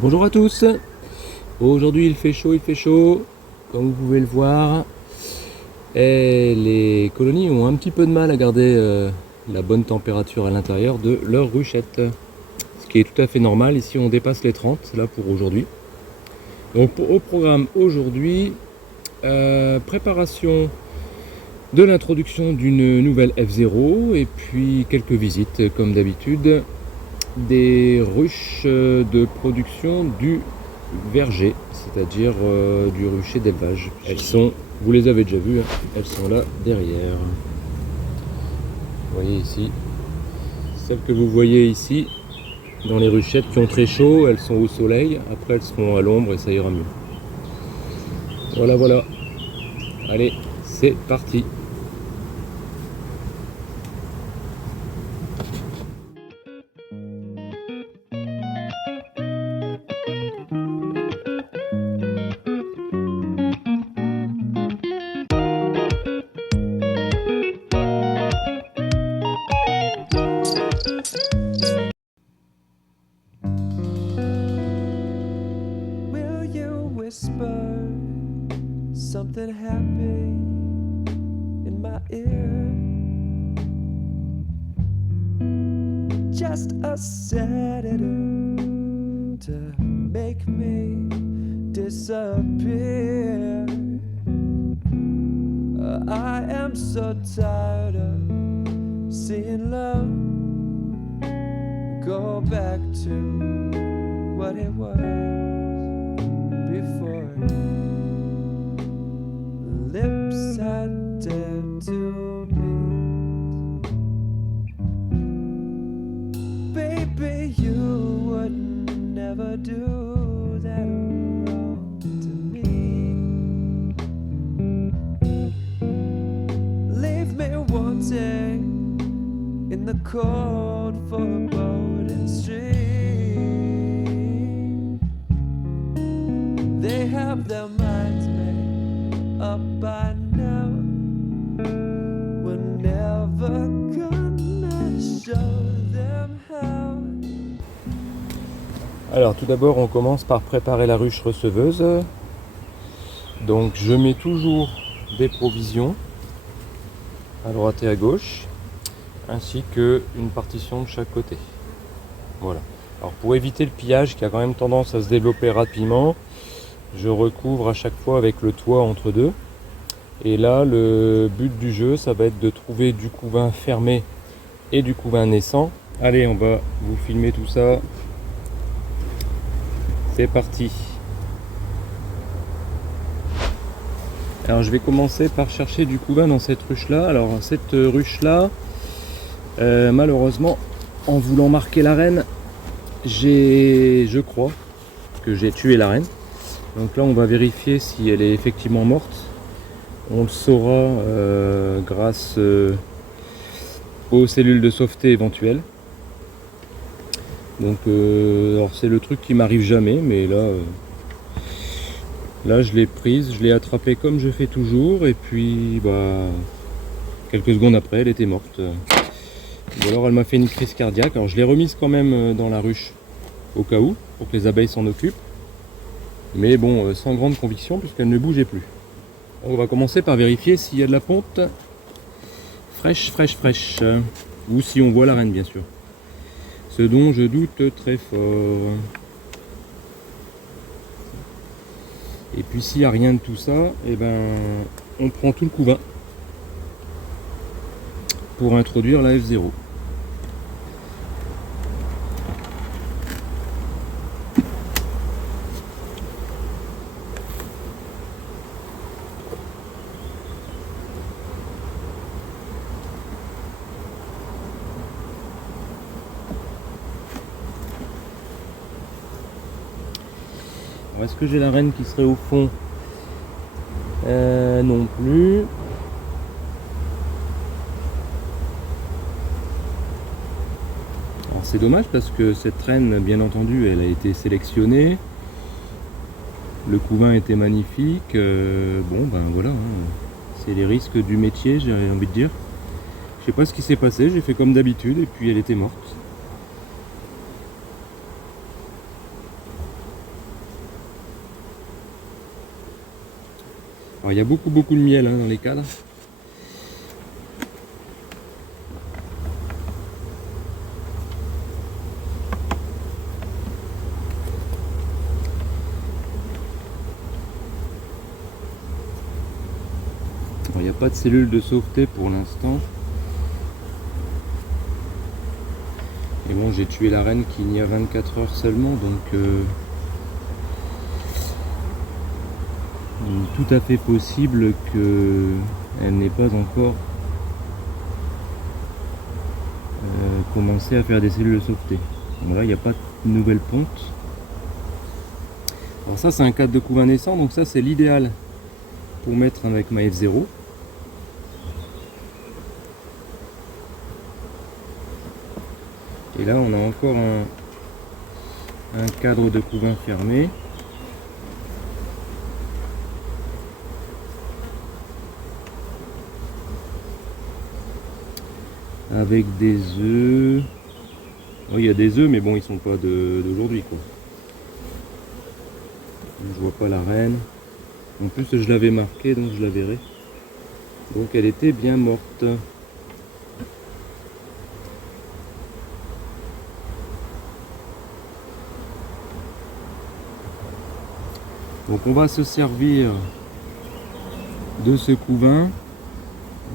Bonjour à tous. Aujourd'hui il fait chaud, comme vous pouvez le voir. Et les colonies ont un petit peu de mal à garder la bonne température à l'intérieur de leur ruchette. Ce qui est tout à fait normal, ici on dépasse les 30, là pour aujourd'hui. Donc au programme aujourd'hui, préparation de l'introduction d'une nouvelle F0 et puis quelques visites comme d'habitude des ruches de production du verger, c'est-à-dire du rucher d'élevage. Elles sont, vous les avez déjà vues, hein, elles sont là derrière. Vous voyez ici, celles que vous voyez ici, dans les ruchettes qui ont très chaud, elles sont au soleil, après elles seront à l'ombre et ça ira mieux. Voilà. Allez, c'est parti. Whisper something happy in my ear. Just a sedative to make me disappear. I am so tired of seeing love go back to what it was before. Lips had dared to meet. Baby, you would never do that wrong to me. Leave me wanting in the cold foreboding street. They have their minds made up by now. We're never gonna show them how. Alors tout d'abord on commence par préparer la ruche receveuse. Donc je mets toujours des provisions à droite et à gauche, ainsi qu'une partition de chaque côté. Voilà. Alors pour éviter le pillage qui a quand même tendance à se développer rapidement, je recouvre à chaque fois avec le toit entre deux. Et là, le but du jeu, ça va être de trouver du couvain fermé et du couvain naissant. Allez, on va vous filmer tout ça. C'est parti. Alors je vais commencer par chercher du couvain dans cette ruche-là. Alors cette ruche-là, malheureusement, en voulant marquer la reine, je crois que j'ai tué la reine. Donc là on va vérifier si elle est effectivement morte. On le saura grâce aux cellules de sauveté éventuelles. Donc alors c'est le truc qui m'arrive jamais, mais là je l'ai prise, je l'ai attrapée comme je fais toujours, et puis quelques secondes après elle était morte. Ou alors elle m'a fait une crise cardiaque. Alors je l'ai remise quand même dans la ruche au cas où, pour que les abeilles s'en occupent. Mais bon, sans grande conviction puisqu'elle ne bougeait plus. On va commencer par vérifier s'il y a de la ponte fraîche. Ou si on voit la reine bien sûr. Ce dont je doute très fort. Et puis s'il n'y a rien de tout ça, on prend tout le couvain pour introduire la F0. Est-ce que j'ai la reine qui serait au fond? Non plus. Alors c'est dommage parce que cette reine, bien entendu, elle a été sélectionnée. Le couvain était magnifique. Voilà. C'est les risques du métier, j'ai envie de dire. Je sais pas ce qui s'est passé, j'ai fait comme d'habitude et puis elle était morte. Alors il y a beaucoup de miel hein, dans les cadres. Alors il n'y a pas de cellule de sauveté pour l'instant. Et bon, j'ai tué la reine qu'il y a 24 heures seulement, donc il est tout à fait possible qu'elle n'ait pas encore commencé à faire des cellules de sauveté. Voilà, il n'y a pas de nouvelle ponte. Alors ça c'est un cadre de couvain naissant, donc ça c'est l'idéal pour mettre avec ma F0. Et là on a encore un cadre de couvain fermé. Avec des œufs. Oh, il y a des œufs mais bon ils sont pas d'aujourd'hui quoi. Je vois pas la reine. En plus je l'avais marqué donc je la verrai. Donc elle était bien morte. Donc on va se servir de ce couvain.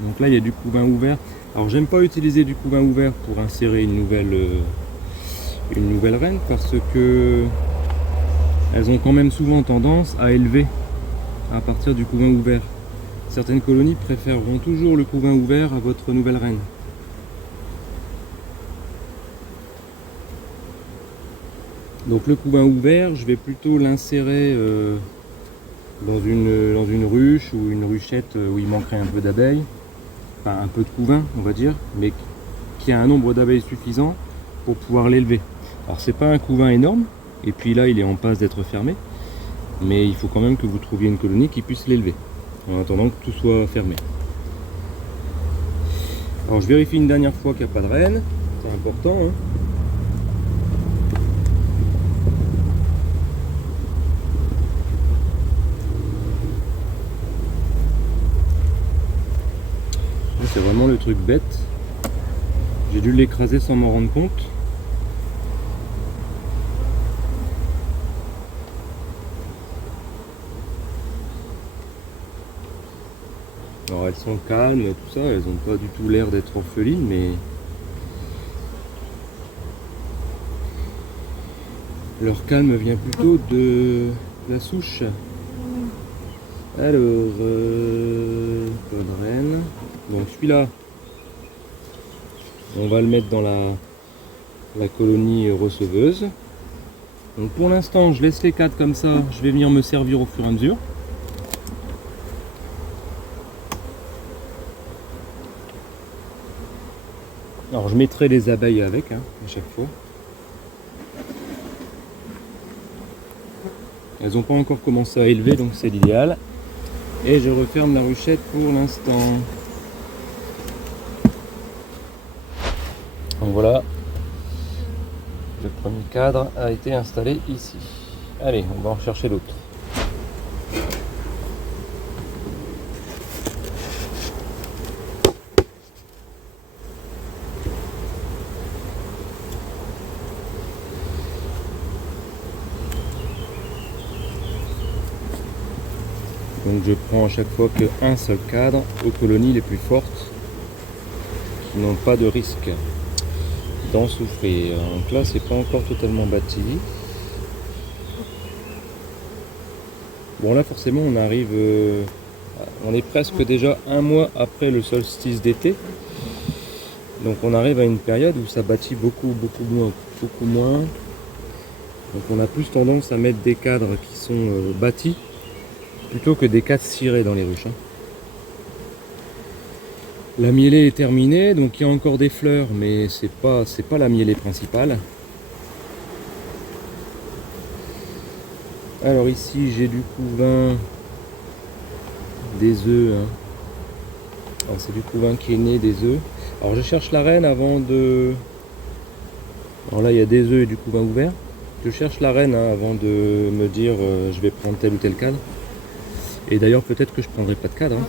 Donc là il y a du couvain ouvert. Alors j'aime pas utiliser du couvain ouvert pour insérer une nouvelle reine parce que elles ont quand même souvent tendance à élever à partir du couvain ouvert. Certaines colonies préféreront toujours le couvain ouvert à votre nouvelle reine. Donc le couvain ouvert, je vais plutôt l'insérer dans une ruche ou une ruchette où il manquerait un peu d'abeilles, enfin un peu de couvain on va dire, mais qui a un nombre d'abeilles suffisant pour pouvoir l'élever. Alors c'est pas un couvain énorme, et puis là il est en passe d'être fermé, mais il faut quand même que vous trouviez une colonie qui puisse l'élever, en attendant que tout soit fermé. Alors je vérifie une dernière fois qu'il n'y a pas de reine, c'est important hein. C'est vraiment le truc bête. J'ai dû l'écraser sans m'en rendre compte. Alors elles sont calmes, tout ça, elles n'ont pas du tout l'air d'être orphelines, mais leur calme vient plutôt de la souche. Alors, pas de reine. Donc celui-là, on va le mettre dans la colonie receveuse. Donc pour l'instant, je laisse les cadres comme ça. Je vais venir me servir au fur et à mesure. Alors je mettrai les abeilles avec hein, à chaque fois. Elles n'ont pas encore commencé à élever, donc c'est l'idéal. Et je referme la ruchette pour l'instant. Donc voilà, le premier cadre a été installé ici. Allez, on va en chercher l'autre. Donc je prends à chaque fois qu'un seul cadre aux colonies les plus fortes qui n'ont pas de risque d'en souffrir. Donc là c'est pas encore totalement bâti. Bon là forcément on arrive, on est presque déjà un mois après le solstice d'été. Donc on arrive à une période où ça bâtit beaucoup moins. Donc on a plus tendance à mettre des cadres qui sont bâtis plutôt que des cadres cirés dans les ruches. La mielée est terminée, donc il y a encore des fleurs, mais c'est pas la mielée principale. Alors ici j'ai du couvain, des œufs. Hein. Alors c'est du couvain qui est né des œufs. Alors je cherche la reine avant de... Alors là il y a des œufs et du couvain ouvert. Je cherche la reine hein, avant de me dire je vais prendre tel ou tel cadre. Et d'ailleurs peut-être que je prendrai pas de cadre. Hein.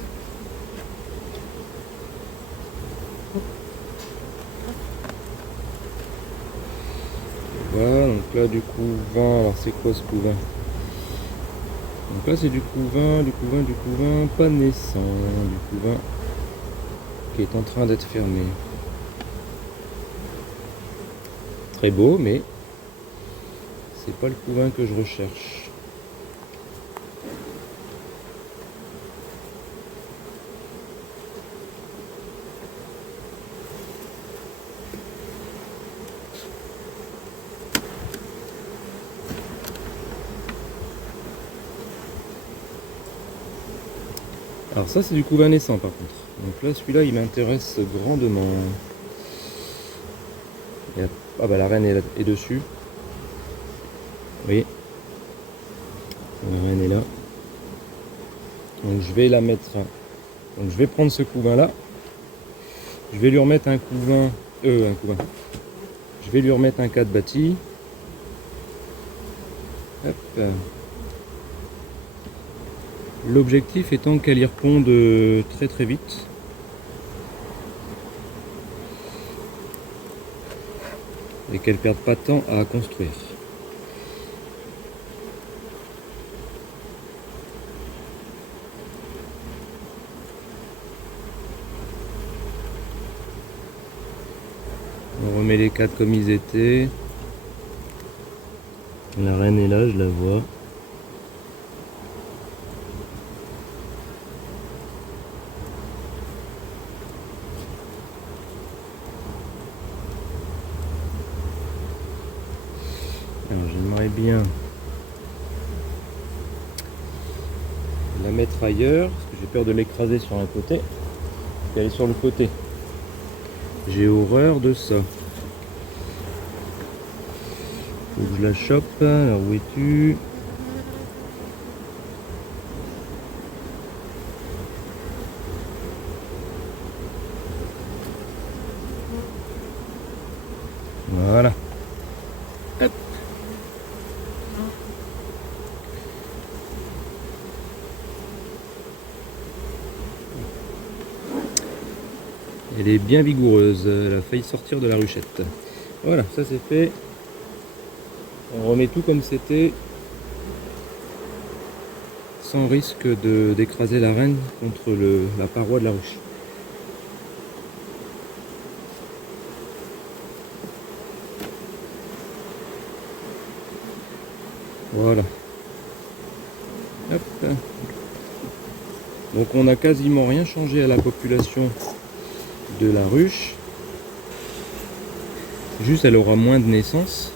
Voilà, donc là du couvain, alors c'est quoi ce couvain? Donc là c'est du couvain pas naissant, du couvain qui est en train d'être fermé. Très beau, mais c'est pas le couvain que je recherche. Alors ça c'est du couvain naissant par contre. Donc là celui-là il m'intéresse grandement. Ah bah la reine est dessus. Oui. La reine est là. Donc je vais la mettre. Donc je vais prendre ce couvain là. Je vais lui remettre un couvain. Je vais lui remettre un 4 bâti. Hop. L'objectif étant qu'elle y réponde très très vite. Et qu'elle ne perde pas de temps à construire. On remet les 4 comme ils étaient. La reine est là, je la vois. Alors j'aimerais bien la mettre ailleurs, parce que j'ai peur de l'écraser sur un côté. Elle est sur le côté. J'ai horreur de ça. Faut que je la chope. Alors où es-tu? Voilà. Hop. Elle est bien vigoureuse, elle a failli sortir de la ruchette. Voilà, ça c'est fait. On remet tout comme c'était, sans risque d'écraser la reine contre la paroi de la ruche. Voilà. Hop. Donc on n'a quasiment rien changé à la population de la ruche. Juste elle aura moins de naissance.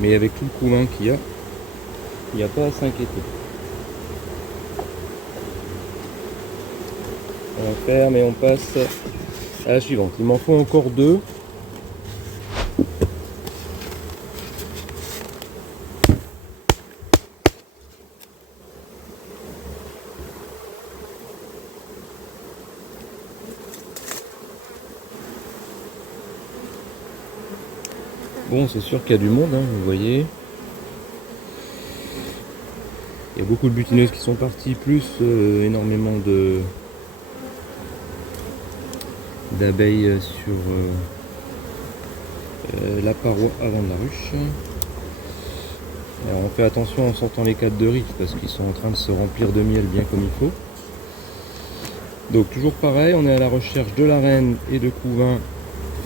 Mais avec tout le couvain qu'il y a, il n'y a pas à s'inquiéter. On va faire, mais on passe à la suivante. Il m'en faut encore 2. Bon, c'est sûr qu'il y a du monde, hein, vous voyez. Il y a beaucoup de butineuses qui sont parties, plus énormément d'abeilles sur la paroi avant de la ruche. Alors on fait attention en sortant les 4 de riz parce qu'ils sont en train de se remplir de miel bien comme il faut. Donc toujours pareil, on est à la recherche de la reine et de couvain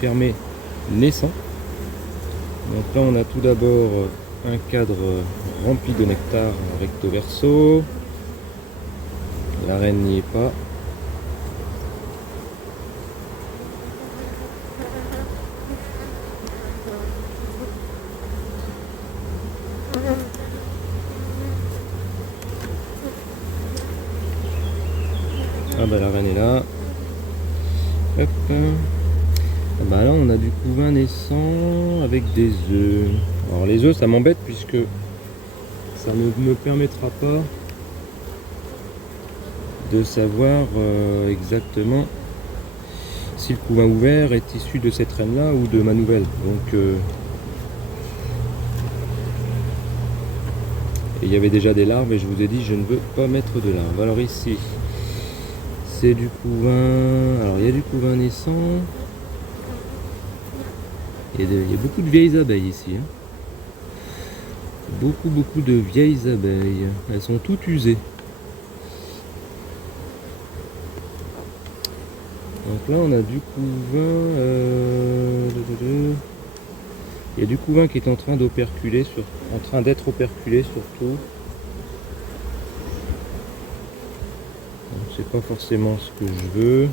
fermé naissant. Donc là on a tout d'abord un cadre rempli de nectar recto verso. La reine n'y est pas. Ah bah la reine est là. Hop. Ah bah là on a du couvain naissant avec des œufs. Alors les œufs ça m'embête puisque ça ne me permettra pas de savoir exactement si le couvain ouvert est issu de cette reine là ou de ma nouvelle. Donc Et il y avait déjà des larves et je vous ai dit je ne veux pas mettre de larves. Alors ici, c'est du couvain. Alors il y a du couvain naissant. Il y a beaucoup de vieilles abeilles ici. Hein. Beaucoup de vieilles abeilles. Elles sont toutes usées. Donc là on a du couvain. Il y a du couvain qui est en train d'operculer, d'être operculé surtout. C'est pas forcément ce que je veux.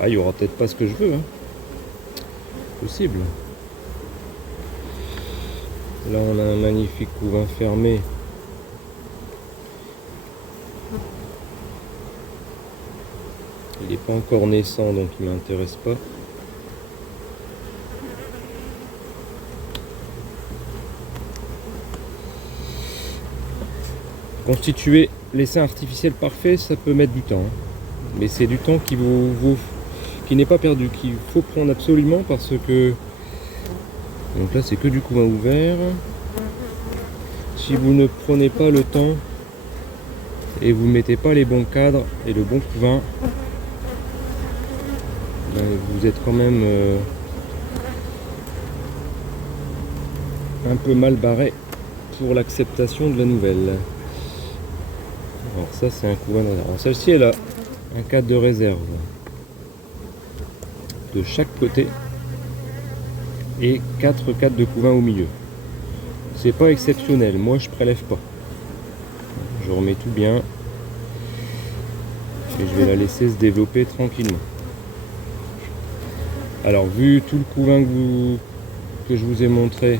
Ah, il y aura peut-être pas ce que je veux. Hein. Possible. Là, on a un magnifique couvain fermé. Il n'est pas encore naissant, donc il m'intéresse pas. Constituer l'essai artificiel parfait, ça peut mettre du temps. Hein. Mais c'est du temps qui n'est pas perdu, qu'il faut prendre absolument parce que... Donc là, c'est que du couvain ouvert. Si vous ne prenez pas le temps et vous ne mettez pas les bons cadres et le bon couvain, ben vous êtes quand même un peu mal barré pour l'acceptation de la nouvelle. Alors ça c'est un couvain de réserve. Alors celle-ci elle a un cadre de réserve de chaque côté et 4 cadres de couvain au milieu. C'est pas exceptionnel, moi je prélève pas. Je remets tout bien et je vais la laisser se développer tranquillement. Alors vu tout le couvain que je vous ai montré,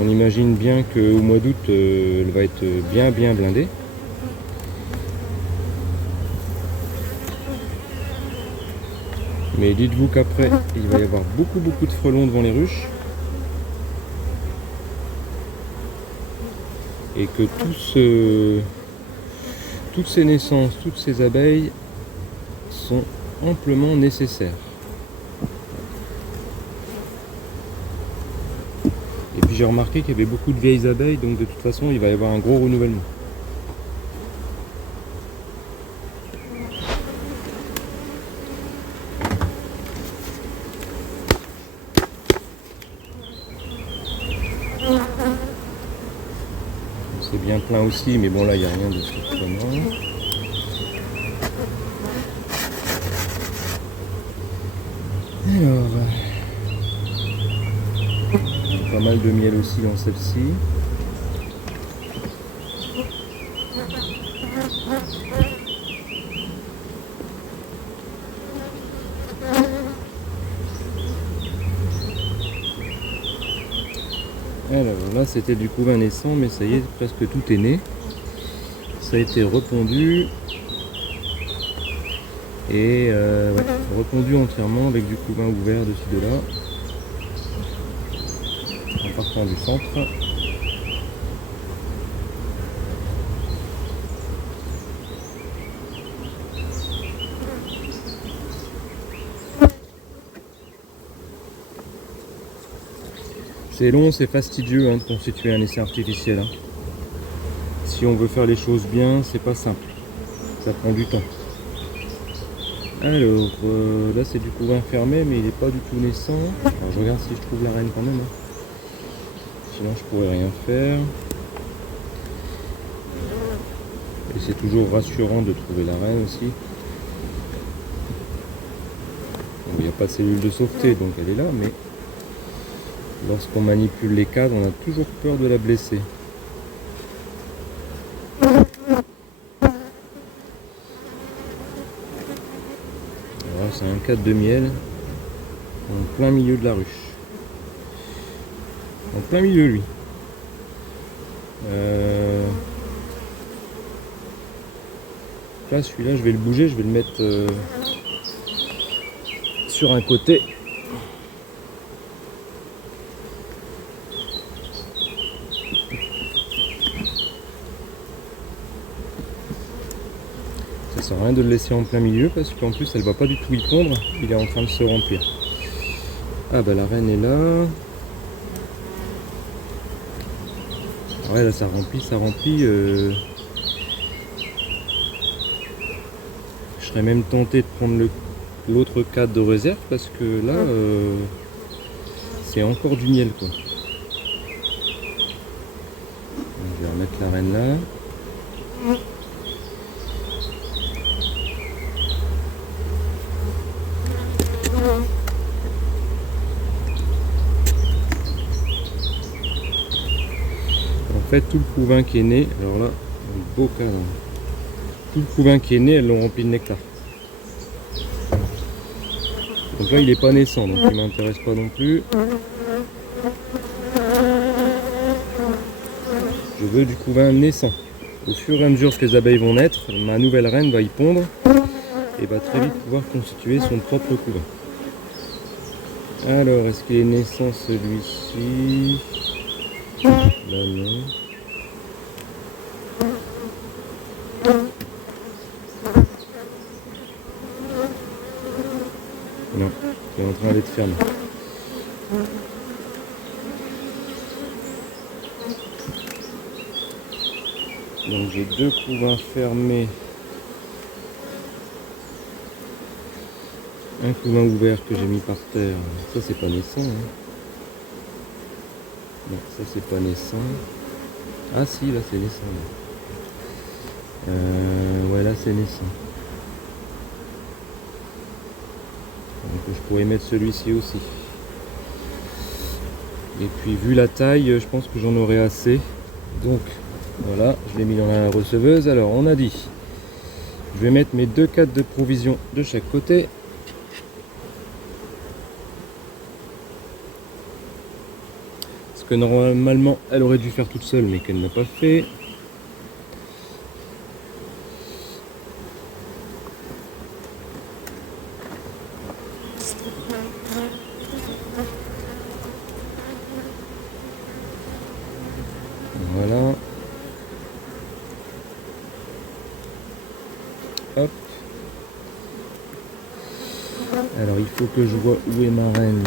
on imagine bien qu'au mois d'août elle va être bien blindée. Mais dites-vous qu'après il va y avoir beaucoup de frelons devant les ruches et que toutes ces naissances, toutes ces abeilles sont amplement nécessaires. Et puis j'ai remarqué qu'il y avait beaucoup de vieilles abeilles, donc de toute façon il va y avoir un gros renouvellement. C'est bien plein aussi, mais bon là il n'y a rien de surprenant. Alors, pas mal de miel aussi dans celle-ci. Alors là c'était du couvain naissant, mais ça y est, presque tout est né. Ça a été repondu. Et ouais, repondu entièrement avec du couvain ouvert dessus de là. En partant du centre. C'est long, c'est fastidieux hein, de constituer un essai artificiel. Hein. Si on veut faire les choses bien, c'est pas simple. Ça prend du temps. Alors, là c'est du couvain fermé, mais il n'est pas du tout naissant. Alors, je regarde si je trouve la reine quand même. Hein. Sinon je pourrais rien faire. Et c'est toujours rassurant de trouver la reine aussi. Bon, il n'y a pas de cellule de sauveté, donc elle est là, mais lorsqu'on manipule les cadres, on a toujours peur de la blesser. Alors c'est un cadre de miel en plein milieu de la ruche. En plein milieu lui. Là celui-là je vais le bouger, je vais le mettre sur un côté. Ça sert à rien de le laisser en plein milieu parce qu'en plus elle va pas du tout y pondre, il est en train de se remplir. Ah bah la reine est là. Ouais, là ça remplit, ça remplit. Je serais même tenté de prendre l'autre cadre de réserve parce que là, c'est encore du miel quoi. Donc, je vais remettre la reine là. En fait, tout le couvain qui est né, alors là, un beau cadre. Tout le couvain qui est né, elles l'ont rempli de nectar. Donc là, il n'est pas naissant, donc il m'intéresse pas non plus. Je veux du couvain naissant. Au fur et à mesure que les abeilles vont naître, ma nouvelle reine va y pondre et va très vite pouvoir constituer son propre couvain. Alors, est-ce qu'il est naissant celui-ci? Là, non. Non, il est en train d'être fermé. Donc j'ai deux couvains fermés. Un couvain ouvert que j'ai mis par terre. Ça c'est pas naissant. Hein. Non, ça c'est pas naissant. Ah si, là c'est naissant. Ouais, là c'est naissant. Donc je pourrais mettre celui-ci aussi. Et puis vu la taille, je pense que j'en aurai assez. Donc voilà, je l'ai mis dans la receveuse. Alors on a dit, je vais mettre mes deux cadres de provision de chaque côté. Ce que normalement elle aurait dû faire toute seule mais qu'elle n'a pas fait. Voilà. Hop. Alors il faut que je vois où est ma reine.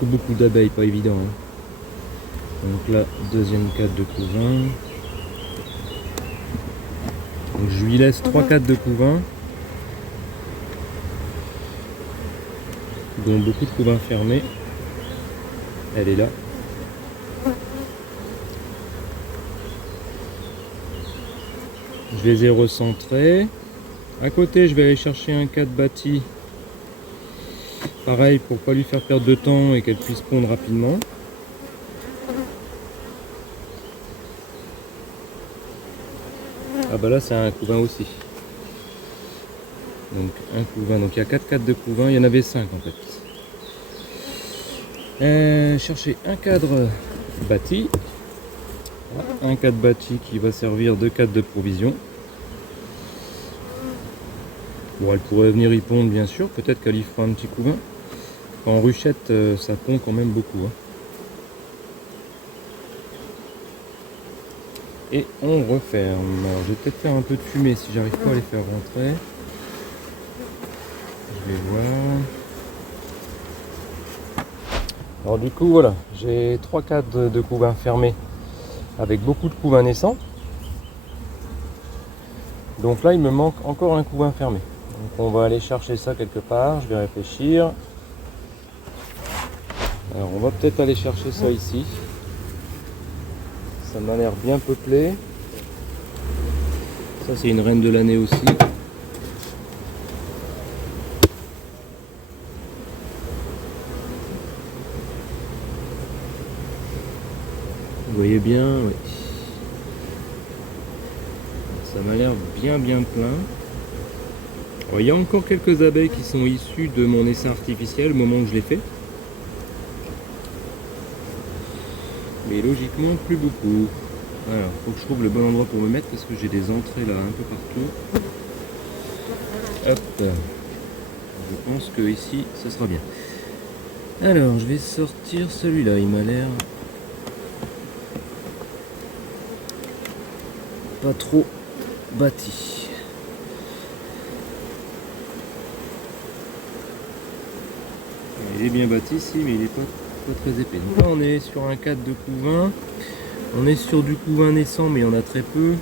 Beaucoup d'abeilles, pas évident. Hein. Donc là, deuxième cadre de couvain. Donc je lui laisse 3 cadres de couvain. Dont beaucoup de couvains fermés. Elle est là. Je les ai recentrés. À côté, je vais aller chercher un cadre bâti. Pareil, pour pas lui faire perdre de temps et qu'elle puisse pondre rapidement. Ah bah là, c'est un couvain aussi. Donc un couvain. Donc il y a 4 cadres de couvain. Il y en avait 5 en fait. Chercher un cadre bâti. Un cadre bâti qui va servir de cadre de provision. Bon, elle pourrait venir y pondre bien sûr. Peut-être qu'elle y fera un petit couvain. En ruchette, ça pond quand même beaucoup. Hein. Et on referme. Alors, je vais peut-être faire un peu de fumée si j'arrive pas à les faire rentrer. Je vais voir. Alors du coup voilà, j'ai 3 cadres de couvains fermés avec beaucoup de couvains naissants. Donc là il me manque encore un couvain fermé. Donc on va aller chercher ça quelque part, je vais réfléchir. Alors on va peut-être aller chercher ça ici. Ça m'a l'air bien peuplé. Ça c'est une reine de l'année aussi. Vous voyez bien, oui. Ça m'a l'air bien plein. Alors, il y a encore quelques abeilles qui sont issues de mon essaim artificiel au moment où je l'ai fait. Mais logiquement plus beaucoup. Alors, faut que je trouve le bon endroit pour me mettre parce que j'ai des entrées là un peu partout. Hop. Je pense que ici, ce sera bien. Alors, je vais sortir celui-là. Il m'a l'air pas trop bâti. Il est bien bâti ici, mais il est pas très épais. Donc là on est sur un cadre de couvain. On est sur du couvain naissant, mais il y en a très peu.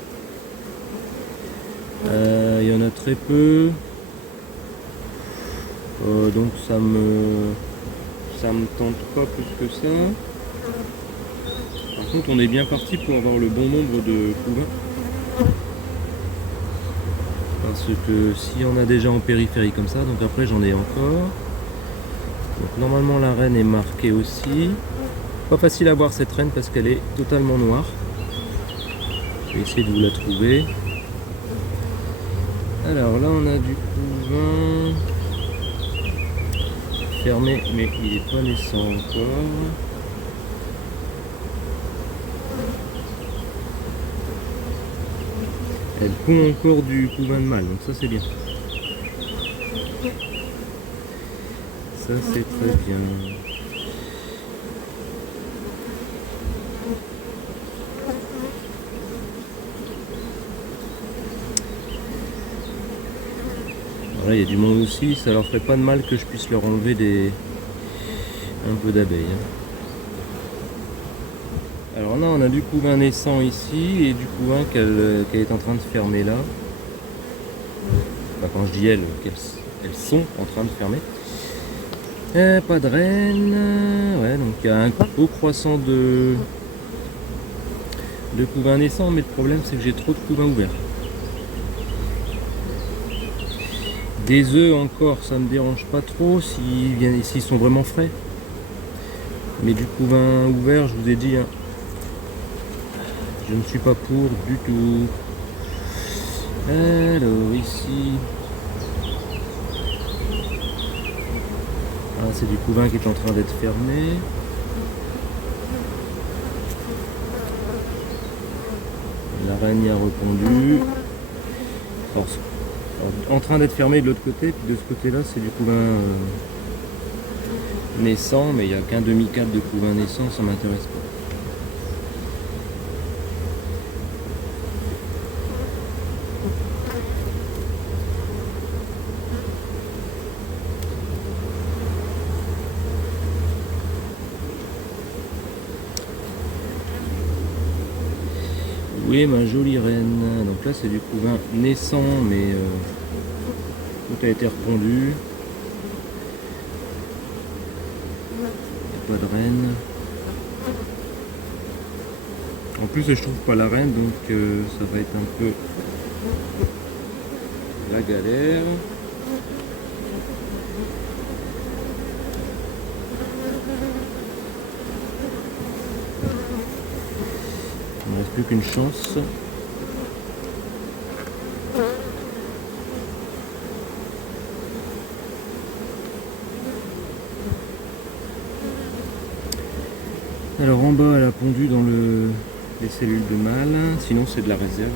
Donc ça me tente pas plus que ça. Par contre on est bien parti pour avoir le bon nombre de couvains. Parce que si on a déjà en périphérie comme ça, donc après j'en ai encore. Donc normalement la reine est marquée aussi. Pas facile à voir cette reine parce qu'elle est totalement noire. Je vais essayer de vous la trouver. Alors là on a du couvain fermé, mais il n'est pas naissant encore. Elle pond encore du couvain de mâle, donc ça c'est bien. Ça c'est très bien. Là il y a du monde aussi, ça leur ferait pas de mal que je puisse leur enlever un peu d'abeilles. Alors là on a du couvain naissant ici et du couvain qu'elle est en train de fermer là. Enfin, quand je dis elles sont en train de fermer. Pas de reine. Ouais, donc il y a un beau croissant de couvain naissant, mais le problème c'est que j'ai trop de couvains ouverts. Des œufs encore, ça me dérange pas trop s'ils sont vraiment frais. Mais du couvain ouvert, je vous ai dit, hein, je ne suis pas pour du tout. Alors ici, c'est du couvain qui est en train d'être fermé. La reine y a répondu. Alors, en train d'être fermé de l'autre côté, puis de ce côté là c'est du couvain naissant, mais il n'y a qu'un demi-cadre de couvain naissant, ça m'intéresse pas. Oui, ma jolie reine. Donc là c'est du couvain naissant, mais tout a été repondu. Il n'y a pas de reine. En plus je trouve pas la reine, donc ça va être un peu la galère. Il ne reste plus qu'une chance. Alors en bas elle a pondu dans les cellules de mâle, sinon c'est de la réserve.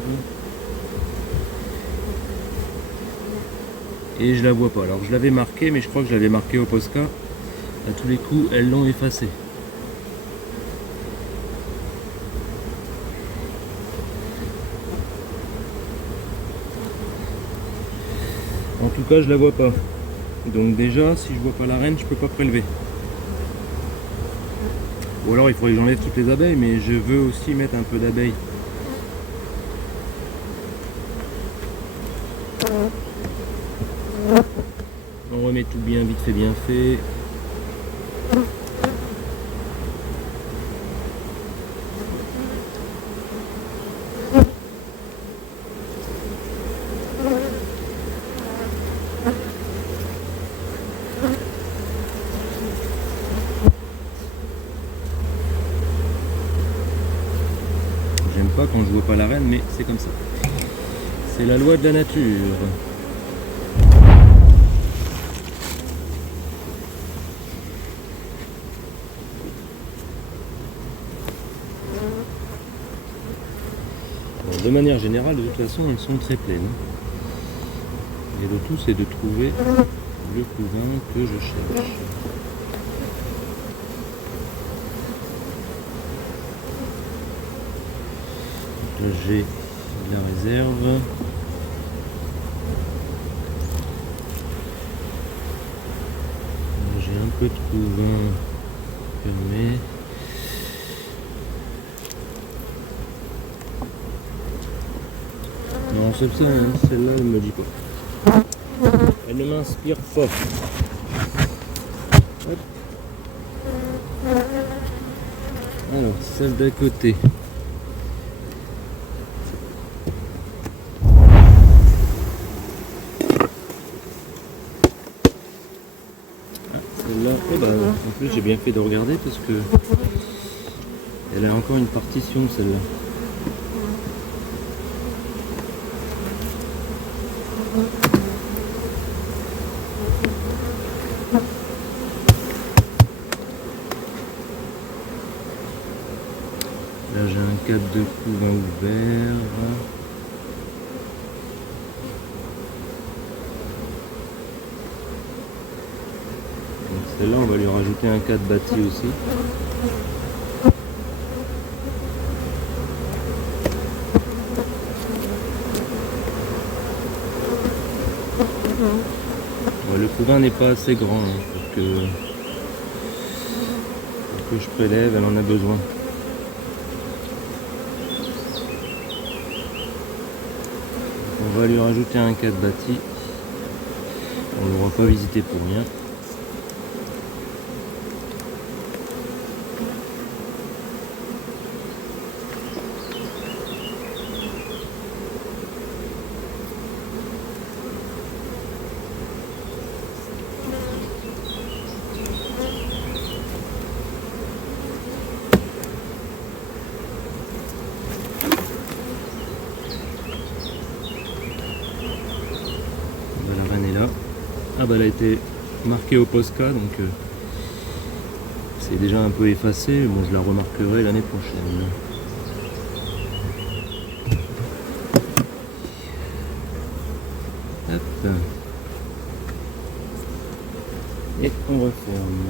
Et je la vois pas. Alors je l'avais marqué, mais je crois que je l'avais marqué au Posca. À tous les coups elles l'ont effacé. En tout cas je la vois pas. Donc déjà si je vois pas la reine je peux pas prélever. Ou alors il faudrait que j'enlève toutes les abeilles, mais je veux aussi mettre un peu d'abeilles. On remet tout bien vite fait bien fait. J'aime pas quand je vois pas la reine, mais c'est comme ça. C'est la loi de la nature. Bon, de manière générale, de toute façon, elles sont très pleines. Et le tout, c'est de trouver le couvain que je cherche. J'ai la réserve. J'ai un peu de couvain fermé. Non, celle-là, elle me dit pas. Elle ne m'inspire pas. Hop. Alors, celle d'à côté. Celle-là, eh ben, en plus j'ai bien fait de regarder parce que elle a encore une partition celle-là. Là j'ai un cadre de couvain ouvert. Donc celle-là on va lui rajouter un cadre bâti aussi. Ouais, le couvain n'est pas assez grand hein, pour que je prélève, elle en a besoin. On va lui rajouter un cadre bâti. On ne l'aura pas visité pour rien. La reine est là. Ah bah elle a été marquée au Posca donc c'est déjà un peu effacé. Bon, je la remarquerai l'année prochaine. Hop. Et on referme.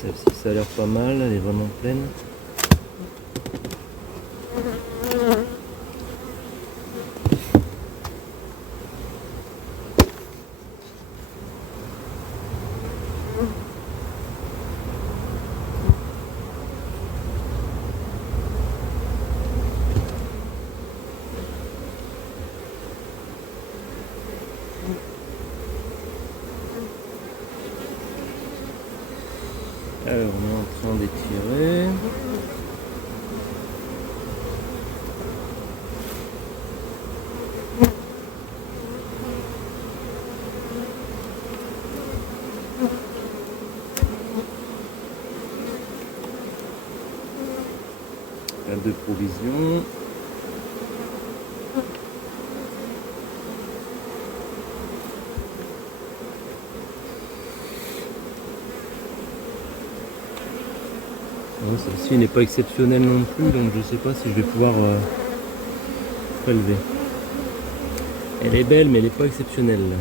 Celle-ci, ça a l'air pas mal, elle est vraiment pleine. Alors on est en train d'étirer. Table de provision. Celle-ci n'est pas exceptionnelle non plus, donc je ne sais pas si je vais pouvoir prélever. Elle est belle, mais elle n'est pas exceptionnelle.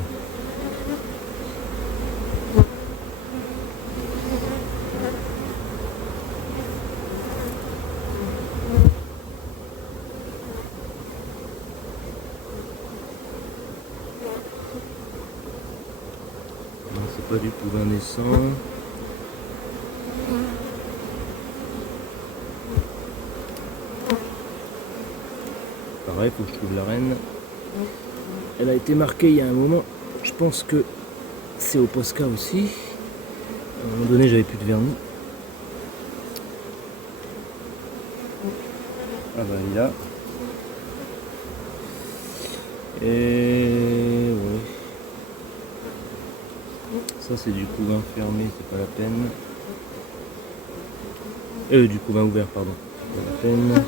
C'est pas du couvain naissant. Pareil, faut que je trouve la reine. Elle a été marquée il y a un moment. Je pense que c'est au Posca aussi. À un moment donné, j'avais plus de vernis. Ah bah elle est là. Et ouais. Ça c'est du couvain fermé, c'est pas la peine. Du couvain ouvert, pardon. C'est pas la peine.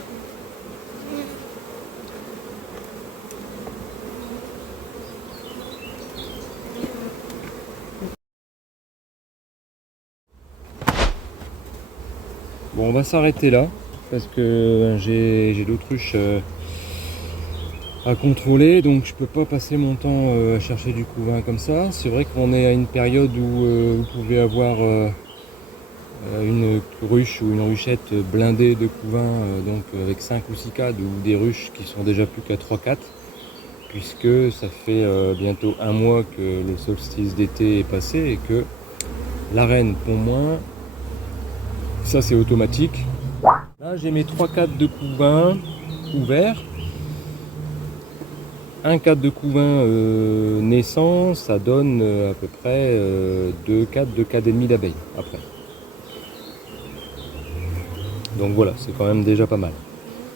Bon, on va s'arrêter là parce que j'ai l'autruche à contrôler, donc je peux pas passer mon temps à chercher du couvain comme ça. C'est vrai qu'on est à une période où vous pouvez avoir une ruche ou une ruchette blindée de couvain, donc avec 5 ou 6 cadres, ou des ruches qui sont déjà plus qu'à 3-4, puisque ça fait bientôt un mois que le solstice d'été est passé et que la reine pond moins. Ça c'est automatique. Là j'ai mes 3 cadres de couvain ouverts. Un cadre de couvain naissant, ça donne à peu près 2 cadres, 2 cadres et demi d'abeilles après. Donc voilà, c'est quand même déjà pas mal.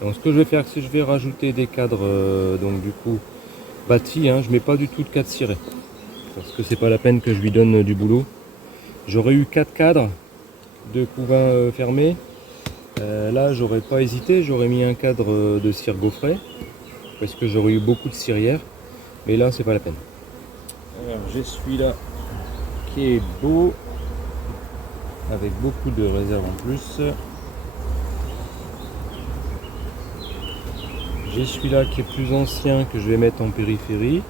Donc ce que je vais faire, c'est que je vais rajouter des cadres donc du coup bâtis, hein. Je mets pas du tout de cadre ciré parce que c'est pas la peine que je lui donne du boulot. J'aurais eu 4 cadres de couvain fermé. Là j'aurais pas hésité, j'aurais mis un cadre de cire gaufrée parce que j'aurais eu beaucoup de cirières, mais là c'est pas la peine. Alors j'ai celui-là qui est beau avec beaucoup de réserve en plus. J'ai celui-là qui est plus ancien que je vais mettre en périphérie.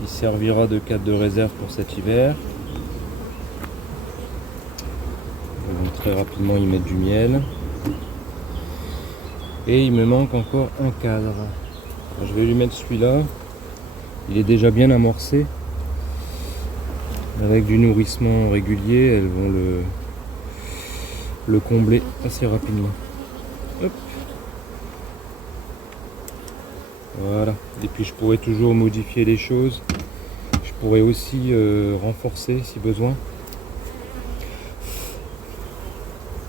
Il servira de cadre de réserve pour cet hiver. Je vais très rapidement y mettre du miel. Et il me manque encore un cadre. Alors, je vais lui mettre celui-là. Il est déjà bien amorcé. Avec du nourrissement régulier, elles vont le combler assez rapidement. Hop. Voilà. Et puis je pourrais toujours modifier les choses. Je pourrais aussi renforcer si besoin.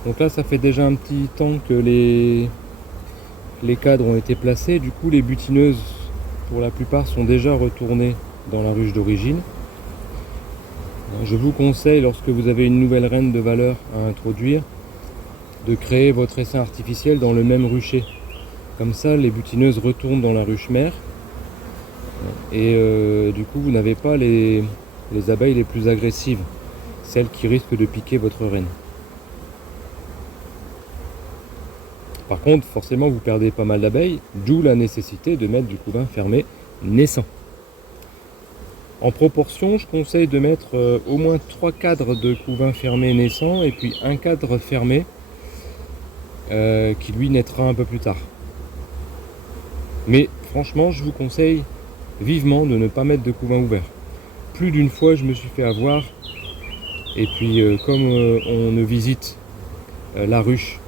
Donc là ça fait déjà un petit temps que les cadres ont été placés. Du coup les butineuses pour la plupart sont déjà retournées dans la ruche d'origine. Je vous conseille, lorsque vous avez une nouvelle reine de valeur à introduire, de créer votre essaim artificiel dans le même rucher. Comme ça, les butineuses retournent dans la ruche mère. Et du coup, vous n'avez pas les abeilles les plus agressives, celles qui risquent de piquer votre reine. Par contre, forcément, vous perdez pas mal d'abeilles, d'où la nécessité de mettre du couvain fermé naissant. En proportion, je conseille de mettre au moins 3 cadres de couvain fermé naissant et puis un cadre fermé qui lui naîtra un peu plus tard. Mais franchement, je vous conseille vivement de ne pas mettre de couvain ouvert. Plus d'une fois, je me suis fait avoir. Et puis, comme on ne visite la ruche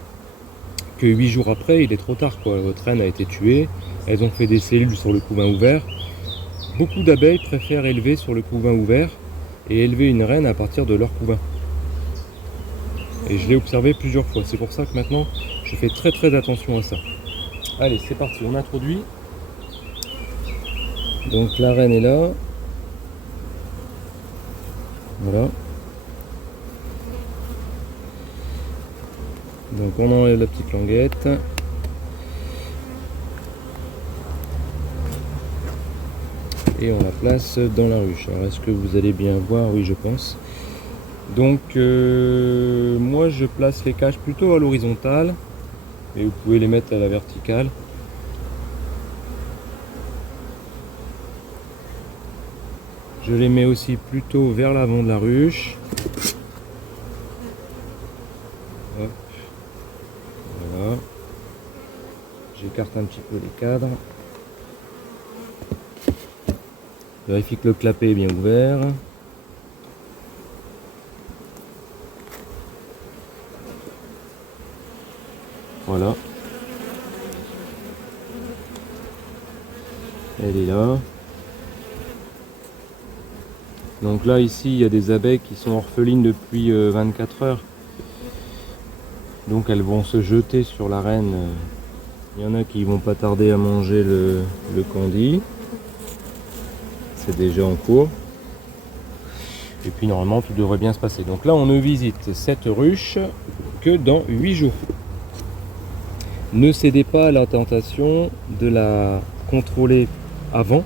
que 8 jours après, il est trop tard, quoi. Votre reine a été tuée, elles ont fait des cellules sur le couvain ouvert. Beaucoup d'abeilles préfèrent élever sur le couvain ouvert et élever une reine à partir de leur couvain. Et je l'ai observé plusieurs fois. C'est pour ça que maintenant, je fais très très attention à ça. Allez, c'est parti, on introduit. Donc la reine est là. Voilà. Donc on enlève la petite languette. Et on la place dans la ruche. Alors est-ce que vous allez bien voir? Oui, je pense. Donc moi je place les cages plutôt à l'horizontale, mais vous pouvez les mettre à la verticale. Je les mets aussi plutôt vers l'avant de la ruche. Hop. Voilà. J'écarte un petit peu les cadres. Vérifie que le clapet est bien ouvert. Voilà. Elle est là. Donc là ici il y a des abeilles qui sont orphelines depuis 24 heures. Donc elles vont se jeter sur la reine. Il y en a qui vont pas tarder à manger le candy. C'est déjà en cours. Et puis normalement tout devrait bien se passer. Donc là on ne visite cette ruche que dans 8 jours. Ne cédez pas à la tentation de la contrôler avant,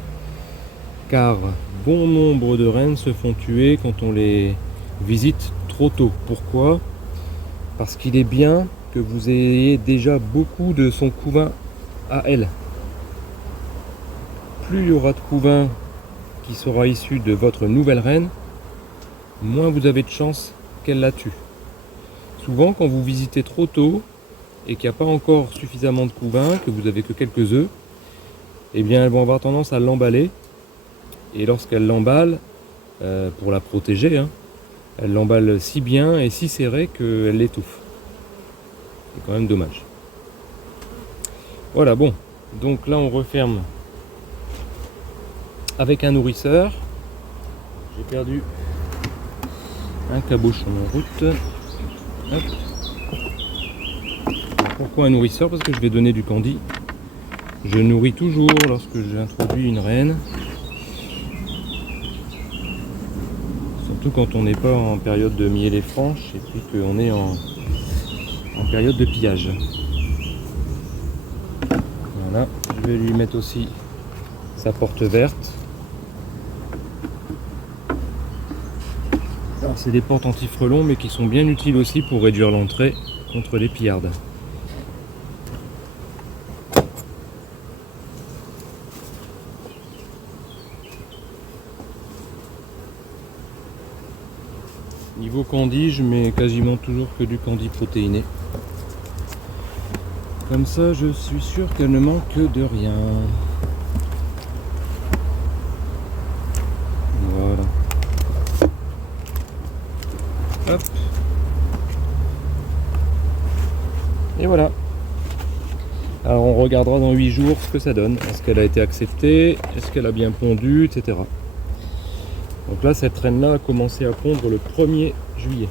car bon nombre de rennes se font tuer quand on les visite trop tôt. Pourquoi? Parce qu'il est bien que vous ayez déjà beaucoup de son couvain à elle. Plus il y aura de couvain qui sera issu de votre nouvelle reine, moins vous avez de chances qu'elle la tue. Souvent, quand vous visitez trop tôt et qu'il n'y a pas encore suffisamment de couvain, que vous avez que quelques œufs, eh bien elles vont avoir tendance à l'emballer. Et lorsqu'elles l'emballent, pour la protéger, hein, elles l'emballent si bien et si serré qu'elle l'étouffe. C'est quand même dommage. Voilà, bon. Donc là, on referme avec un nourrisseur. J'ai perdu un cabochon en route. Hop. Pourquoi un nourrisseur? Parce que je vais donner du candy. Je nourris toujours lorsque j'introduis une reine. Surtout quand on n'est pas en période de miel et franche et puis qu'on est en période de pillage. Voilà, je vais lui mettre aussi sa porte verte. Alors c'est des portes anti-frelons mais qui sont bien utiles aussi pour réduire l'entrée contre les pillardes. Niveau candy, je mets quasiment toujours que du candy protéiné. Comme ça, je suis sûr qu'elle ne manque de rien. Voilà. Hop. Et voilà. Alors on regardera dans 8 jours ce que ça donne. Est-ce qu'elle a été acceptée? Est-ce qu'elle a bien pondu, etc. Donc là, cette reine-là a commencé à pondre le 1er juillet.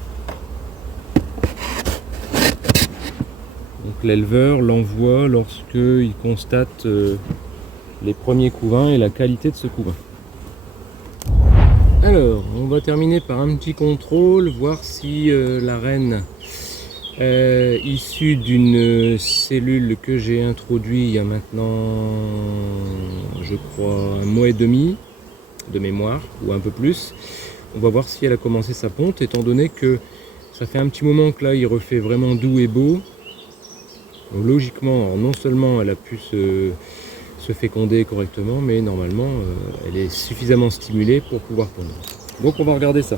Donc l'éleveur l'envoie lorsqu'il constate les premiers couvains et la qualité de ce couvain. Alors, on va terminer par un petit contrôle, voir si la reine issue d'une cellule que j'ai introduite il y a maintenant, je crois, 1 mois et demi de mémoire, ou un peu plus. On va voir si elle a commencé sa ponte, étant donné que ça fait un petit moment que là il refait vraiment doux et beau. Donc, logiquement, alors non seulement elle a pu se féconder correctement, mais normalement elle est suffisamment stimulée pour pouvoir pondre. Donc on va regarder ça.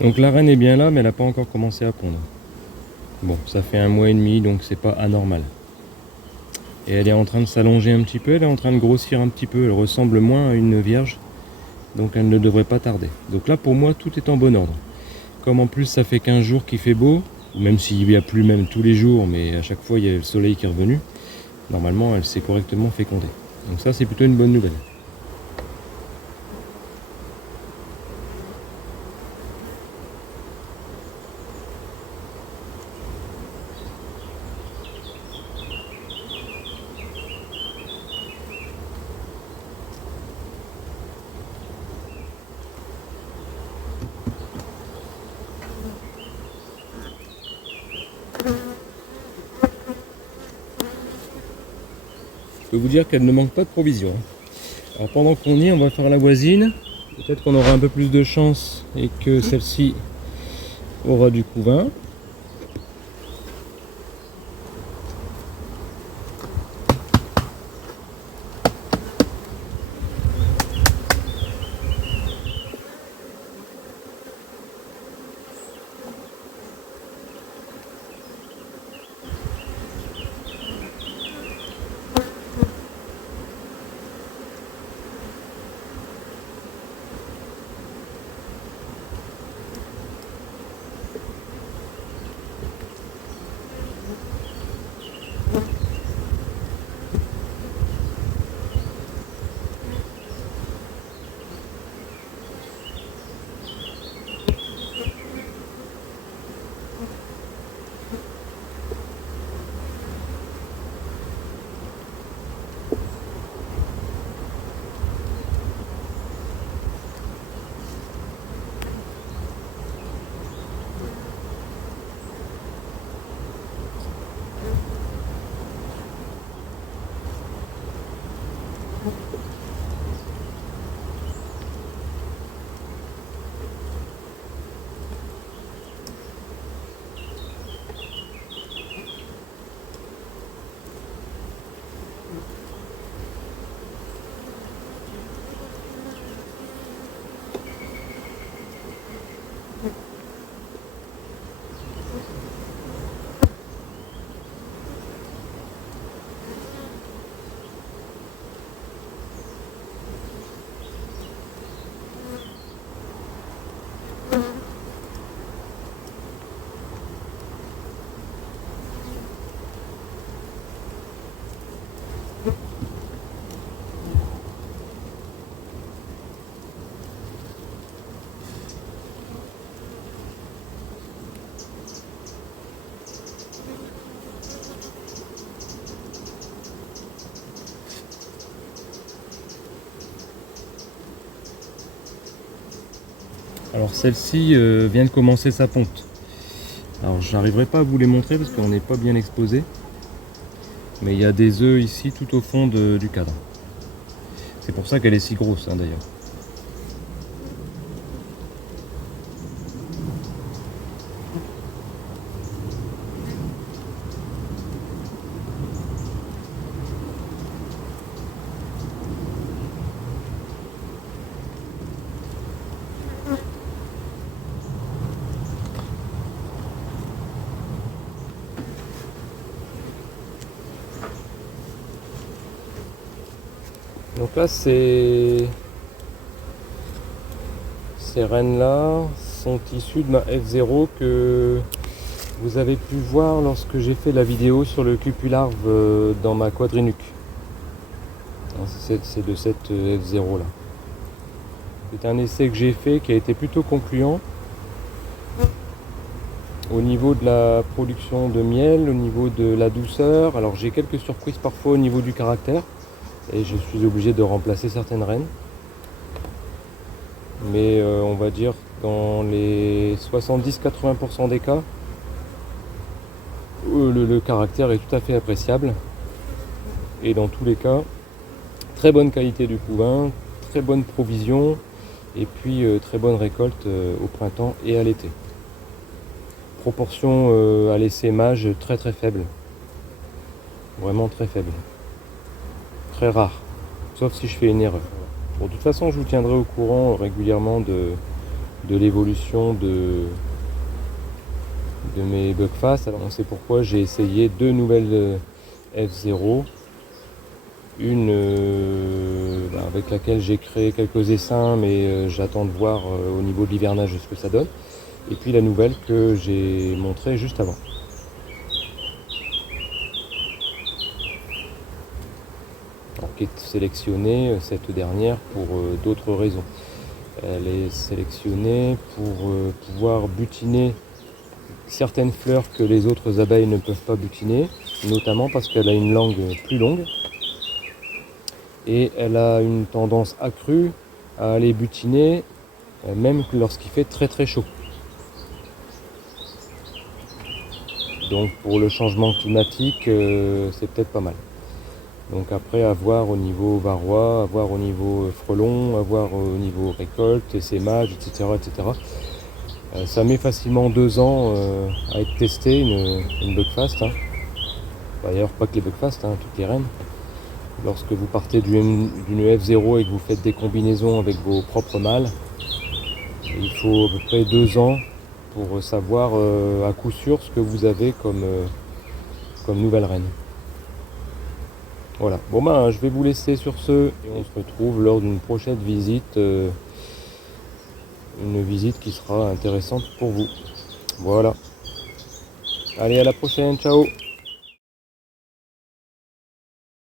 Donc la reine est bien là, mais elle n'a pas encore commencé à pondre. Bon, ça fait 1 mois et demi, donc c'est pas anormal. Et elle est en train de s'allonger un petit peu, elle est en train de grossir un petit peu, elle ressemble moins à une vierge, donc elle ne devrait pas tarder. Donc là pour moi tout est en bon ordre. Comme en plus ça fait 15 jours qu'il fait beau, même s'il n'y a plus même tous les jours, mais à chaque fois il y a le soleil qui est revenu, normalement elle s'est correctement fécondée. Donc ça c'est plutôt une bonne nouvelle. Je peux vous dire qu'elle ne manque pas de provisions. Alors pendant qu'on y est, on va faire la voisine. Peut-être qu'on aura un peu plus de chance et que celle-ci aura du couvain. Alors celle-ci vient de commencer sa ponte. Alors j'arriverai pas à vous les montrer parce qu'on n'est pas bien exposé. Mais il y a des œufs ici tout au fond du cadre. C'est pour ça qu'elle est si grosse d'ailleurs. Donc là, ces rennes-là sont issues de ma F0 que vous avez pu voir lorsque j'ai fait la vidéo sur le cupularve dans ma quadrinuque. C'est de cette F0 là. C'est un essai que j'ai fait qui a été plutôt concluant au niveau de la production de miel, au niveau de la douceur. Alors j'ai quelques surprises parfois au niveau du caractère et je suis obligé de remplacer certaines reines. Mais on va dire dans les 70-80% des cas, le caractère est tout à fait appréciable. Et dans tous les cas, très bonne qualité du couvain, très bonne provision et puis très bonne récolte au printemps et à l'été. Proportion à l'essaimage très très faible. Vraiment très faible. Très rare. Sauf si je fais une erreur. Bon, de toute façon, je vous tiendrai au courant régulièrement de l'évolution de mes Buckfast. Alors on sait pourquoi j'ai essayé 2 nouvelles F0, une avec laquelle j'ai créé quelques essaims, mais j'attends de voir au niveau de l'hivernage ce que ça donne, et puis la nouvelle que j'ai montrée juste avant. Alors, qui est sélectionnée, cette dernière, pour d'autres raisons. Elle est sélectionnée pour pouvoir butiner certaines fleurs que les autres abeilles ne peuvent pas butiner, notamment parce qu'elle a une langue plus longue et elle a une tendance accrue à aller butiner même lorsqu'il fait très très chaud. Donc pour le changement climatique, c'est peut-être pas mal. Donc après, à voir au niveau varroa, à voir au niveau frelon, à voir au niveau récolte, essaimage, etc. etc. Ça met facilement 2 ans à être testé, une Buckfast. Hein. D'ailleurs, pas que les Buckfast, hein, toutes les reines. Lorsque vous partez d'une F0 et que vous faites des combinaisons avec vos propres mâles, il faut à peu près 2 ans pour savoir à coup sûr ce que vous avez comme nouvelle reine. Voilà. Bon ben, je vais vous laisser sur ce et on se retrouve lors d'une prochaine visite. Une visite qui sera intéressante pour vous. Voilà. Allez, à la prochaine. Ciao.